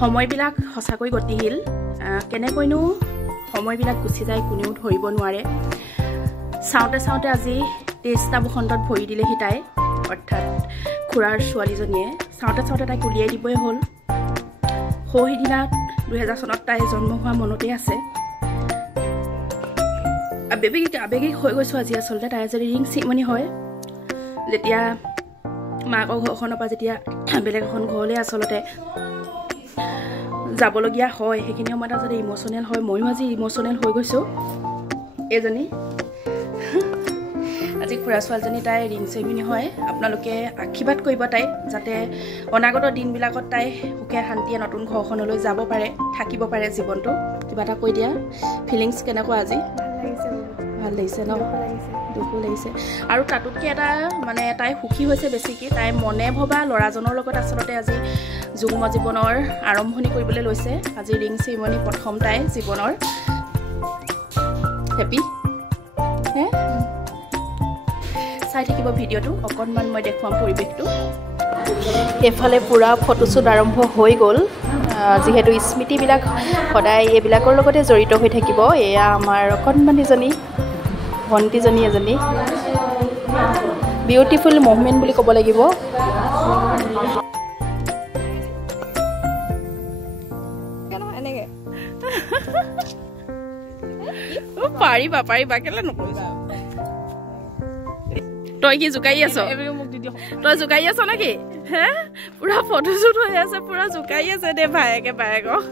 সময়বিলাক সঁচাকৈ গতিশীল কেনেকৈনো সময়বিলাক গুচি যায় কোনেও ধৰিব নোৱাৰে চাওঁতে চাওঁতে আজি 23টা বসন্তত ভৰি দিলেহি তাই অৰ্থাৎ খুৰাৰ ছোৱালীজনীয়ে চাওঁতে চাওঁতে তাইক উলিয়াই দিবই হ'ল সৌহিদিনা 2000 চনত তাই জন্ম হোৱা মনতে আছে আবেগিক হৈ গৈছোঁ আজি আচলতে তাই যদি ৰিং চিমনি হয় যেতিয়া মাকৰ ঘৰখনৰ পৰা যেতিয়া বেলেগ এখন ঘৰলৈ আচলতে যাবলগীয়া হয় সেইখিনি সময়ত যদি ইমোচনেল হয় ময়ো আজি ইমোচনেল হৈ গৈছোঁ এজনী আজি খুৰা ছোৱালীজনী তাই ৰিং চেৰিমনি হয় আপোনালোকে আশীৰ্বাদ কৰিব তাই যাতে অনাগত দিনবিলাকত তাই সুখে শান্তিয়ে নতুন ঘৰখনলৈ যাব পাৰে থাকিব পাৰে জীৱনটো কিবা এটা কৈ দিয়া ফিলিংছ কেনেকুৱা আজি ভাল লাগিছে ন দুখো লাগিছে আৰু তাতোতকৈ এটা মানে তাই সুখী হৈছে বেছিকৈ তাই মনে ভবা ল'ৰাজনৰ লগত আচলতে আজি যুগ্ম জীৱনৰ আৰম্ভণি কৰিবলৈ লৈছে আজি ৰিং চেৰিমনি প্ৰথম তাই জীৱনৰ হেপী হে চাই থাকিব ভিডিঅ'টো অকণমান মই দেখুৱাম পৰিৱেশটো এফালে পূৰা ফটোশ্বুট আৰম্ভ হৈ গ'ল যিহেতু স্মৃতিবিলাক সদায় এইবিলাকৰ লগতে জড়িত হৈ থাকিব এয়া আমাৰ অকণমানিজনী ভণ্টিজনী এজনী বিউটিফুল মুভমেণ্ট বুলি ক'ব লাগিব পাৰিবা কেলে নকৰিবা তই কি জোকাই আছ তই জোকাই আছ নেকি হে পুৰা ফটোশ্বুট হৈ আছে পুৰা জোকাই আছে দে ভায়েকে বায়েকক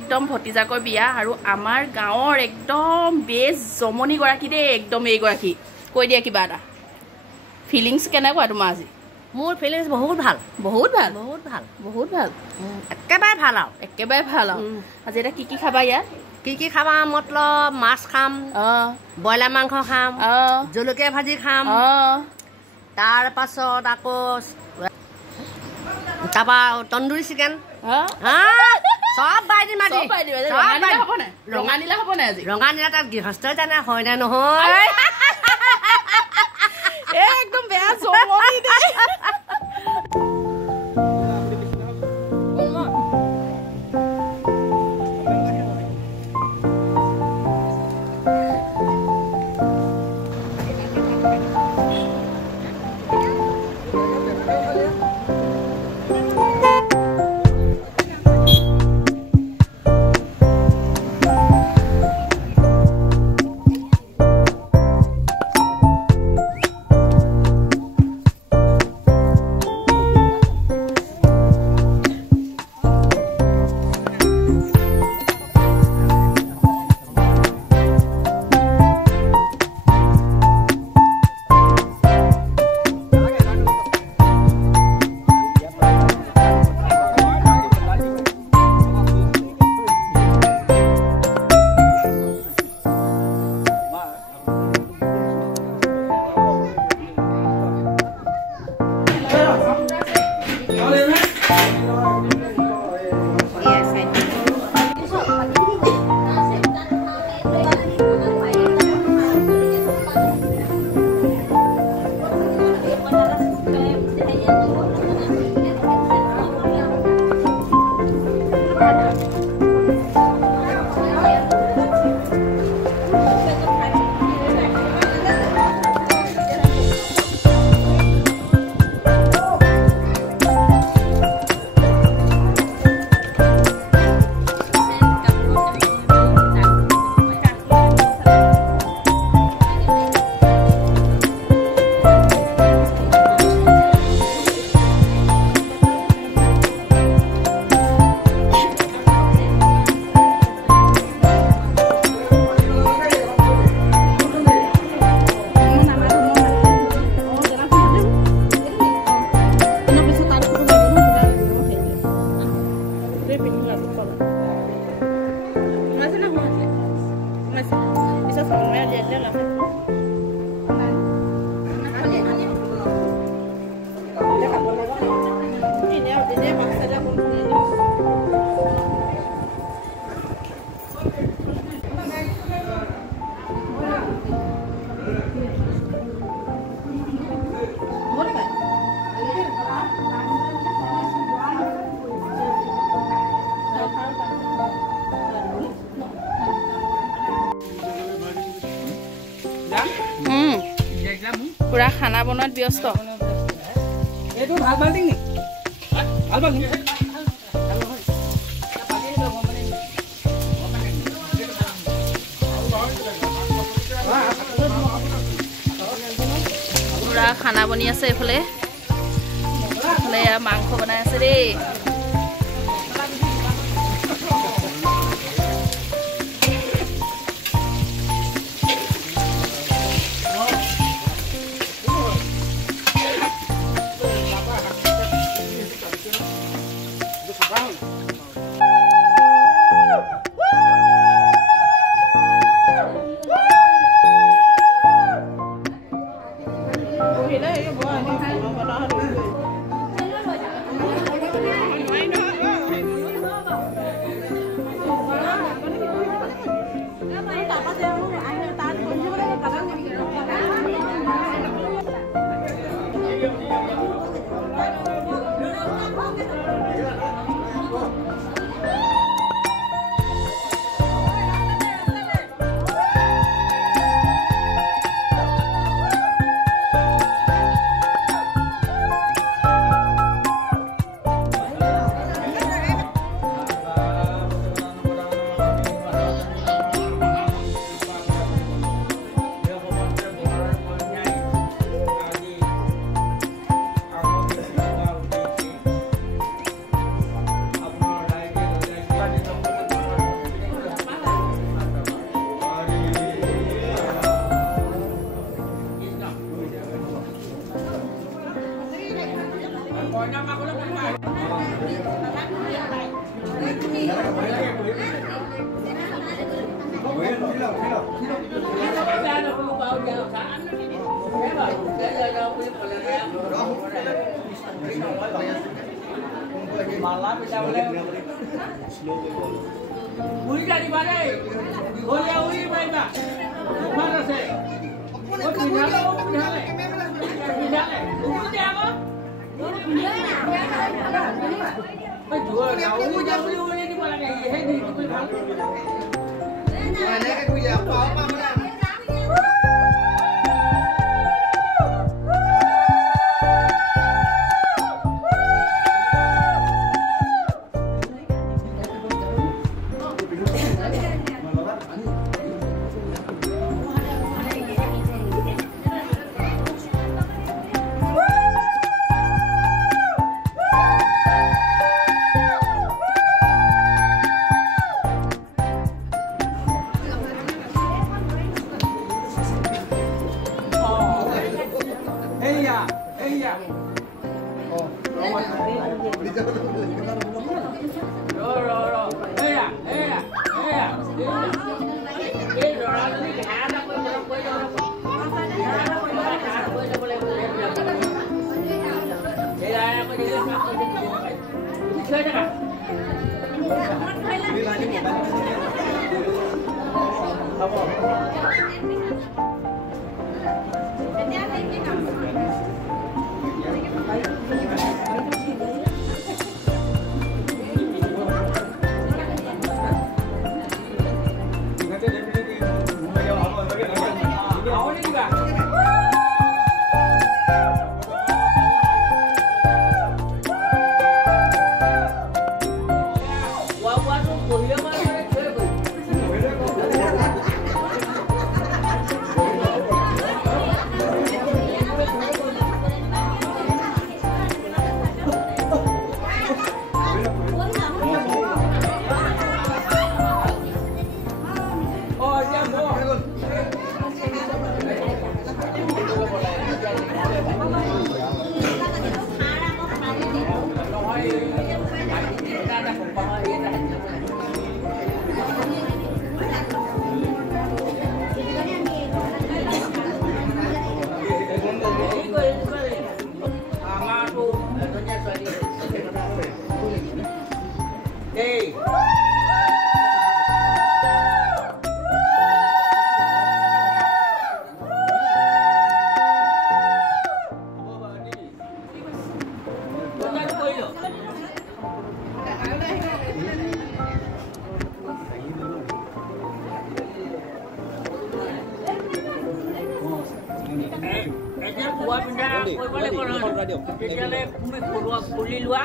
একদম ভতিজাকৰ বিয়া আৰু আমাৰ গাঁৱৰ একদম বেছ জমনিগৰাকী দেই একদম এইগৰাকী কৈ দিয়া কিবা এটা ফিলিংছ কেনেকুৱা তোমাৰ আজি মোৰ ফিলিংছ বহুত ভাল একেবাৰে ভাল আৰু আজি এটা কি খাবা ইয়াত কি খাবা মতলব মাছ খাম ব্ৰইলাৰ মাংস খাম জলকীয়া ভাজি খাম তাৰ পাছত আকৌ তাৰপৰা তন্দুৰী চিকেন চব বাইদি মাতি ৰঙা নীলা হ'ব নাই আজি ৰঙা নীলা তাত গৃহস্থই জানে হয় নে নহয় একদম বেয়া জমনি দেই পুৰা খানা বনোৱাত ব্যস্ত। এইটো ভাল বাল্টিং নি? ভাল বাল্টিং। পুৰা খানা বনি আছে এইফালে। এইফালে মাংস বনাই আছে দেই। এতিয়া খোৱা পিন্ধা কৰিব লাগিব তেতিয়াহ'লে তুমি খুলি লোৱা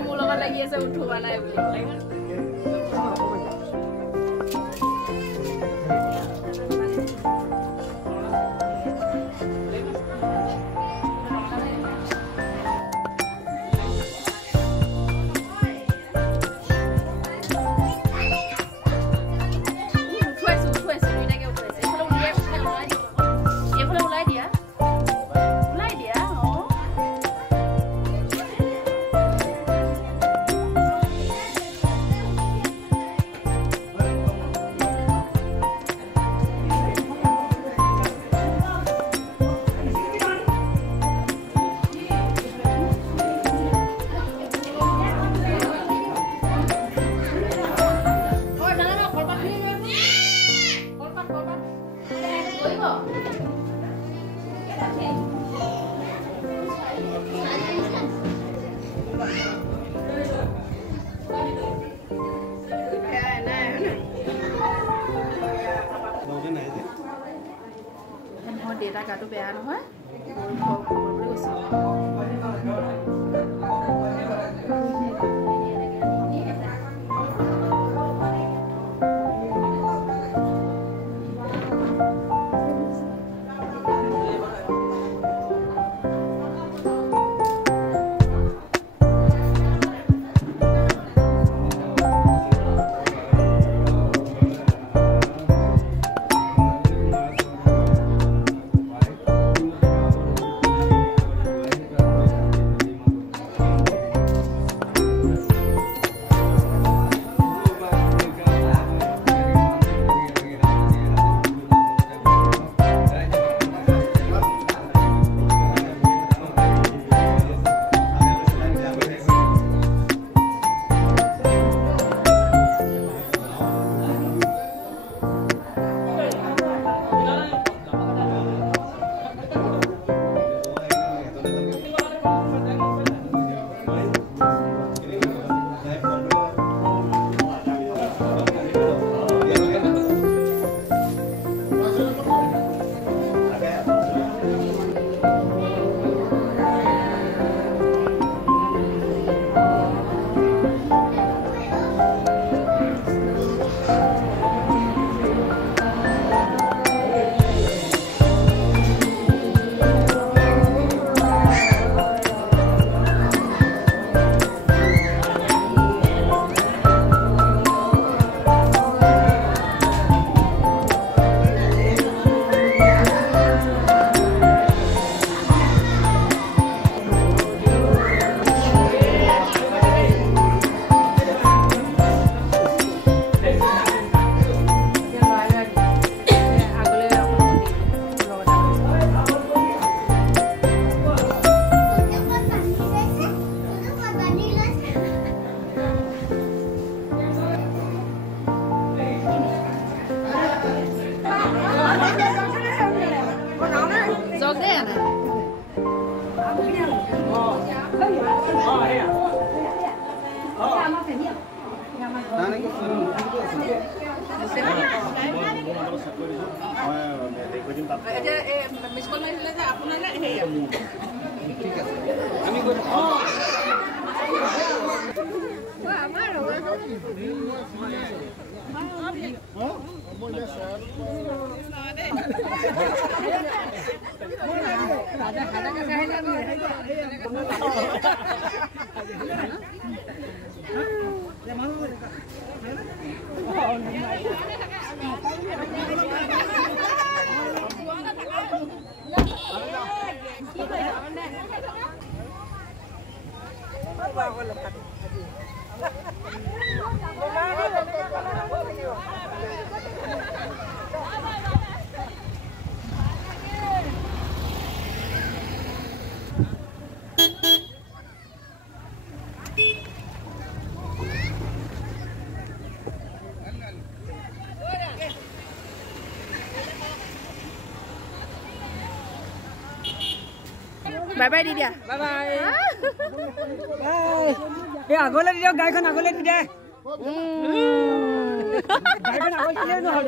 মোৰ লগত লাগি আছে উঠোৱা নাই বুলি দেউতা গাটো বেয়া নহয় বাই বাই দি দিয়া বাই বাই এই আগলৈ দি দিয়ক গাড়ীখন আগলৈ দি দে গাড়ীখন আগলৈ দিলে নহয়